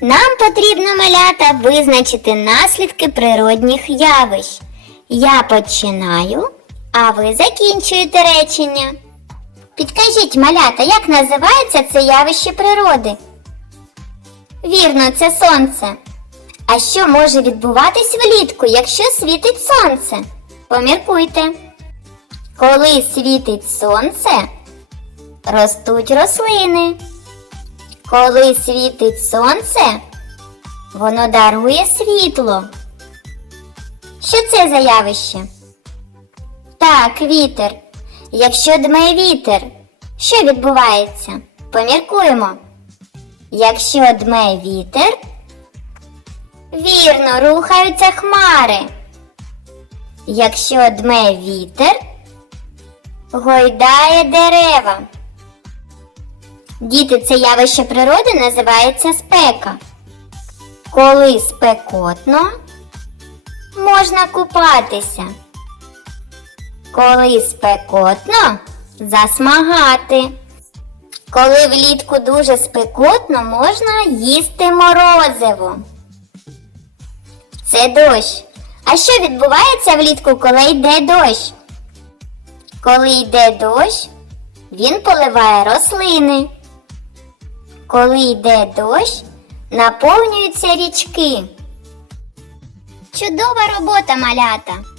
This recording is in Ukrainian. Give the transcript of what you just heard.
Нам потрібно малята визначити наслідки природних явищ. Я починаю, а ви закінчуєте речення. Підкажіть, малята, як називається це явище природи? Вірно, це сонце. А що може відбуватись влітку, якщо світить сонце? Поміркуйте. Коли світить сонце, ростуть рослини. Коли світить сонце, воно дарує світло. Що це за явище? Так, вітер. Якщо дме вітер, що відбувається? Поміркуємо. Якщо дме вітер, вірно, рухаються хмари. Якщо дме вітер, гойдає дерева. Діти, це явище природи називається спека. Коли спекотно, можна купатися. Коли спекотно, засмагати. Коли влітку дуже спекотно, можна їсти морозиво. Це дощ. А що відбувається влітку, коли йде дощ? Коли йде дощ, він поливає рослини. Коли йде дощ, наповнюються річки. Чудова робота, малята!